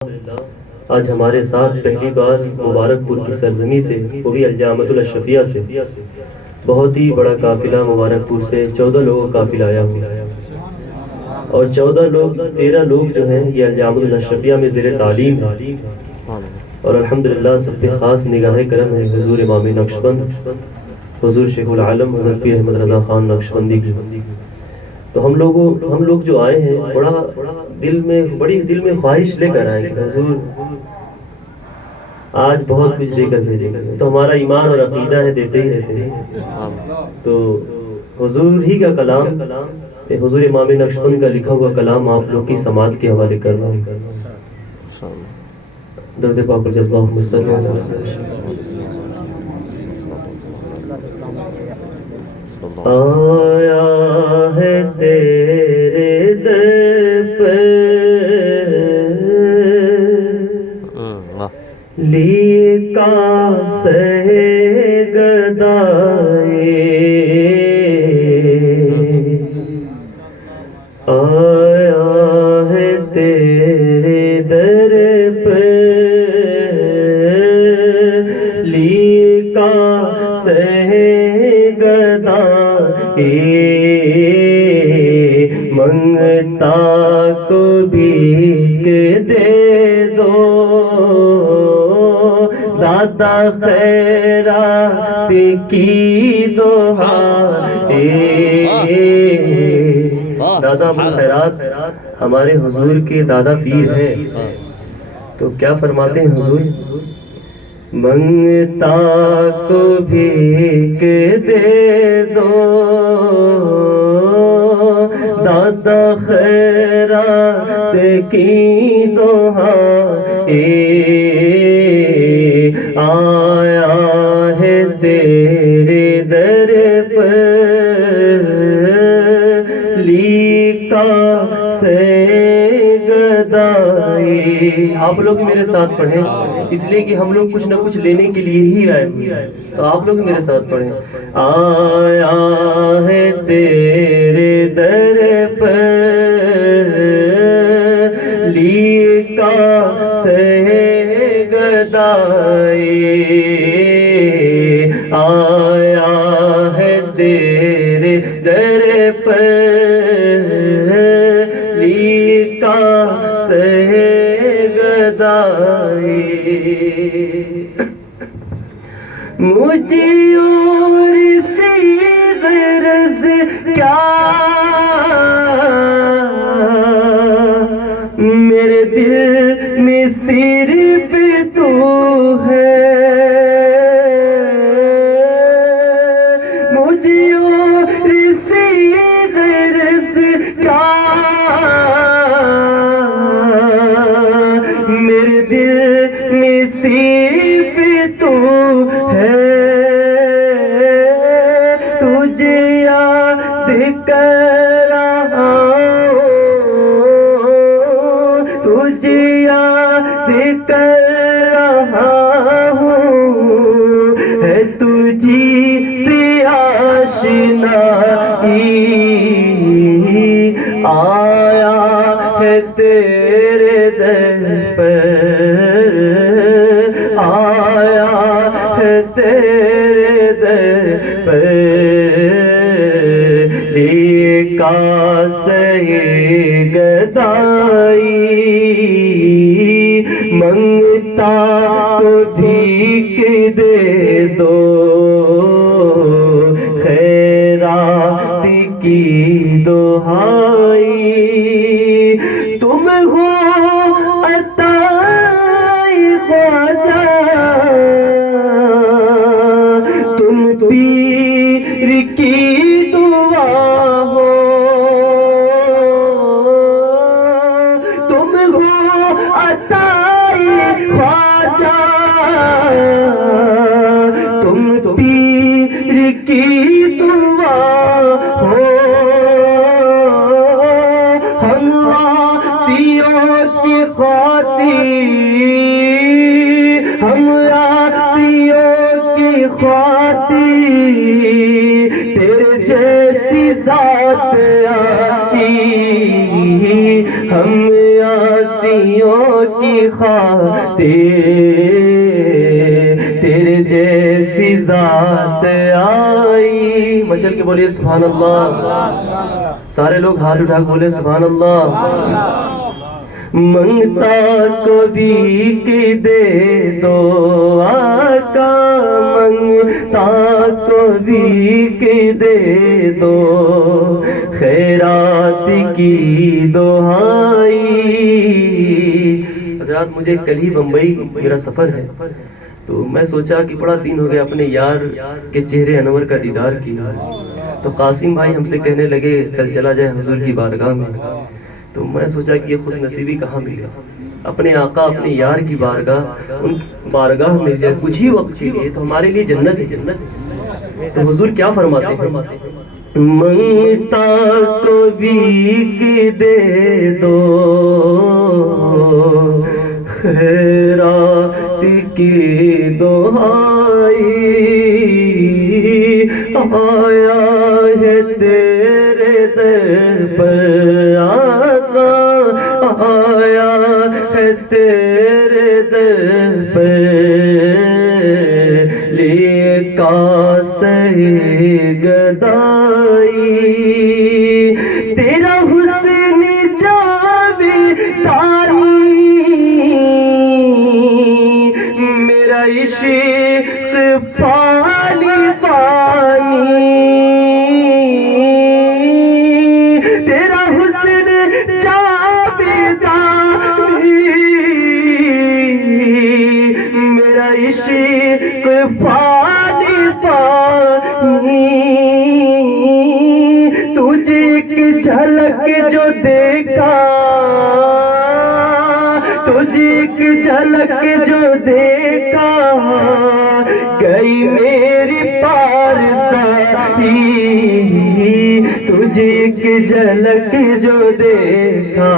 آج ہمارے ساتھ پہلی بار مبارک پور کی سرزمین سے وہ بھی الجامعۃ الاشرفیہ سے بہت ہی بڑا قافلہ مبارک پور سے 14 لوگوں کا قافلہ آیا ہوا، اور 13 لوگ جو ہیں یہ الجامعۃ الاشرفیہ میں زیر تعلیم ہیں، اور الحمدللہ سب پہ خاص نگاہ کرم ہے حضور امام نقشبند، حضور شیخ العالم حضرت پیر احمد رضا خان نقشبندی کی۔ تو ہم لوگ جو آئے ہیں بڑی دل میں خواہش لے کر آئے کہ حضور آج بہت کچھ دے کر بھیجیں گے، تو ہمارا ایمان اور عقیدہ ہے دیتے ہی رہتے ہیں۔ تو حضور ہی کا کلام، حضور امام نقشبند کا لکھا ہوا کلام آپ لوگ کی سماعت کے حوالے کر رہا ہوں۔ درود پاک پر اللہم صلی علی وسلم۔ آیا ہے تیرے در پر لیے کاسہ گدائی، آیا ہے تیرے در پر لیے کاسہ گدائی، منگتا کو بھیک دے دو دادا خیرات کی دعائیں۔ دادا ابو خیرات ہمارے حضور کے دادا پیر ہیں، تو کیا فرماتے ہیں حضور؟ منگتا کو بھیک دے دو دادا خیرات کی دعائیں، آیا ہے تیرے در پر لی کاسہ گدائی۔ آپ لوگ میرے ساتھ پڑھیں، اس لیے کہ ہم لوگ کچھ نہ کچھ لینے کے لیے ہی آئے ہوئے، تو آپ لوگ میرے ساتھ پڑھیں۔ آیا ہے تیرے در پر لی کاسہ گدائی، آیا ہے تیرے در پر لی کاسہ گدائی، مجھے اور سی غرض کیا میرے دل میں صرف تو ہے، مجھے اور سی غرض کیا میرے دل میں صرف تو ہے، تجھے یاد کر رہا ہوں، تجھے یاد کر رہا ہوں، ہے تجھی سے آشنائی، آیا ہے تیرے در پر، آیا ہے تیرے در پر لی کاسہ گدائی، منگتا کو بھیک دے دو خیرات کی دعائی، تم ہو عطائی خواجہ، تم پیر کی دعا ہو، تم ہو عطائی خواجہ، تم پیر کی دعا ہو، ہم آسیوں کی خاطر، ہم آسیوں کی خاطر تیرے جیسی ذات آئی، ہم آسیوں نبیوں کی خاطر تیرے جیسی ذات آئی. مچل کے بولیے سبحان اللہ. سارے لوگ ہاتھ اٹھا کے بولے سبحان اللہ. منگتا کبھی کی دے دو آقا, منگتا کبھی کی دے دو, خیرات کی دہائی. حضرات مجھے کل ہی بمبئی میرا سفر ہے, تو میں سوچا کہ بڑا دن ہو گیا اپنے یار کے چہرے انور کا دیدار کیا. تو قاسم بھائی ہم سے کہنے لگے کل چلا جائے حضور کی بارگاہ میں. تو میں سوچا کہ یہ خوش نصیبی کہاں ملی, اپنے آقا اپنے یار کی بارگاہ, ان بارگاہ میں جائے کچھ ہی وقت کے لیے, تو ہمارے لیے جنت ہے. جنت تو حضور کیا فرماتے ہیں, منگتا کبھی کی دے دو, خیرات کی دہائی. آیا ہے تیرے در پر آقا, آیا ہے تیرے در پر, لے کاسہ گدائی. تیرا حسن جاویدانی, میرا عشق فانی فانی. تیرا حسن جاویدانی, میرا عشق فانی فانی. تجھے ایک جھلک جو دیکھا, تجھے ایک جھلک جو دیکھا, گئی میری پارسائی. تجھے ایک جھلک جو دیکھا.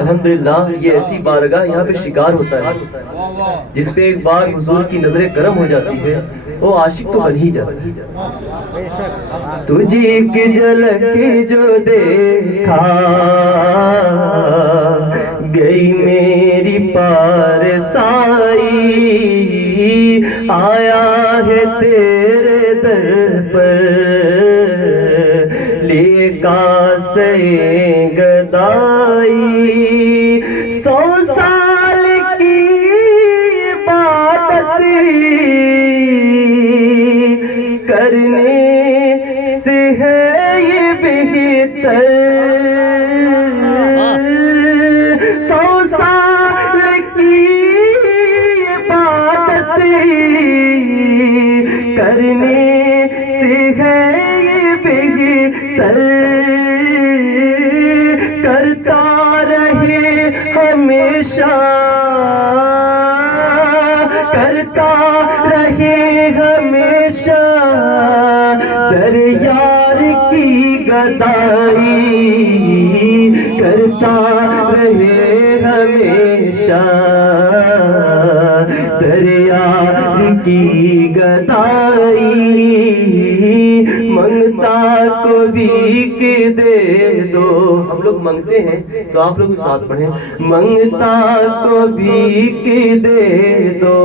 الحمدللہ یہ ایسی بارگاہ یہاں پہ شکار ہوتا ہے جس پہ ایک بار حضور کی نظر کرم ہو جاتی ہے, وہ عاشق تو بن ہی جاتا ہے. تجھے ایک جھلک جو دیکھا, گئی میری پارسائی. آیا ہے تیرے در پر, لے کاسہ گدائی. 100 سال کی عبادت کرنے سے ہے یہ بہتر. 100 سال کی عبادت کرنے سے ہے یہ بہتر. کرتا رہے ہمیشہ, کرتا رہے ہمیشہ, در یار کی گدائی. کرتا رہے ہمیشہ, در یار کی گدائی. منگتا کبھی کے دے دو. ہم لوگ منگتے ہیں تو آپ لوگ ساتھ پڑھیں, منگتا کبھی کے دے دو,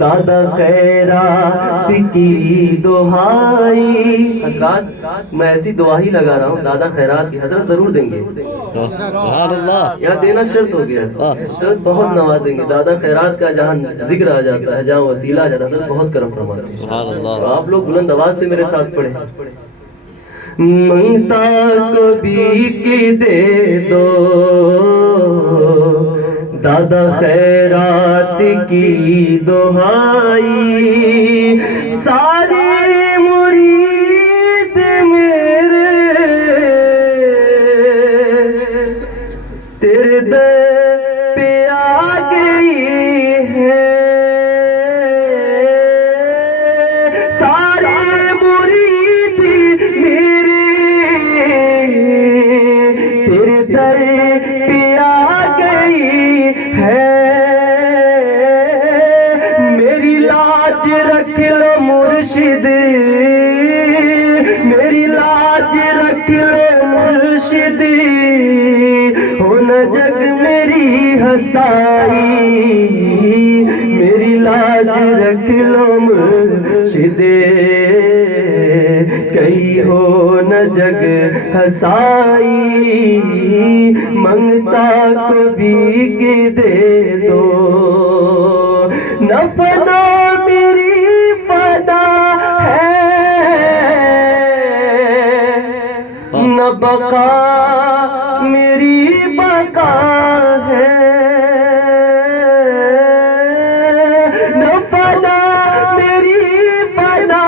دادا خیرات کی دہائی. حضرات میں ایسی دعا ہی لگا رہا ہوں, دادا خیرات کی. حضرت ضرور دیں گے, سبحان اللہ. یہاں دینا شرط ہو گیا, حضرت بہت نوازیں گے. دادا خیرات کا جہاں ذکر آ جاتا ہے, جہاں وسیلہ آ جاتا ہے, حضرت بہت کرم فرماتے ہیں. سبحان اللہ. تو آپ لوگ بلند آواز سے میرے ساتھ پڑھیں. منگتا کبھی کی دے دو, دادا خیرات کی دہائی. سارے مرید میرے تیرے در پہ آ گئی ہے. سارے مرید میرے تیرے در پہ آ گئی ہے. میری لاج رکھ لو مرشد, میری لاج رکھ لو مرشد, ہو نہ میری ہنسائی میری لاج رکھ لو مرشد کہیں ہو نہ جگ ہنسائی منگتا کو بھیگ دے دو نہ فنا میری فدا ہے نہ بقا میری بقا ہے نہ فنا میری فنا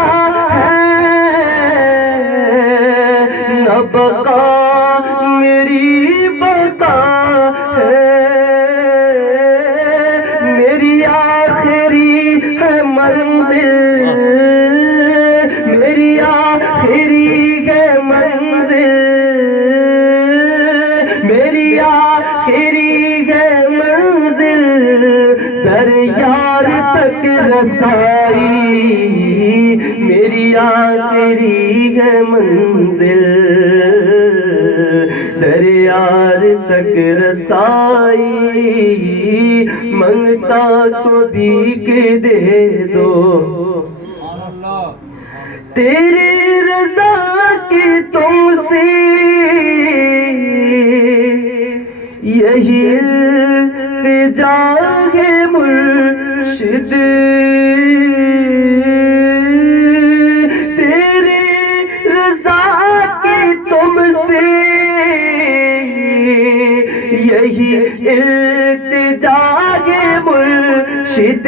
ہے نہ بقا میری بقا ہے میری آخری ہے منزل میری آخری ہے منزل میری آخری ہے منزل در یار تک رسائی میری آخری ہے منزل در یار تک رسائی منگتا کو بھیگ دے دو تیری رضا کی تم سے یہی التجا ہے مرشد تیری رضا کی تم سے یہی التجا ہے مرشد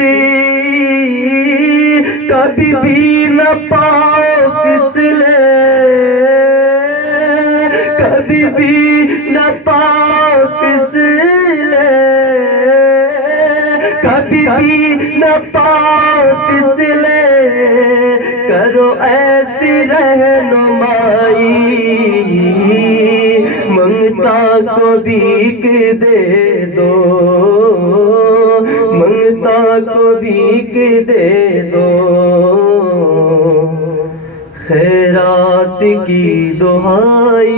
کبھی بھی نہ پاؤ پھسلے کبھی بھی نہ پاؤ پھسلے کبھی بھی نہ پاؤ پھسلے کرو ایسی رہنمائی منگتا کو بھیگ دے دو منگتا کو بھیگ دے دو خیرات کی دہائی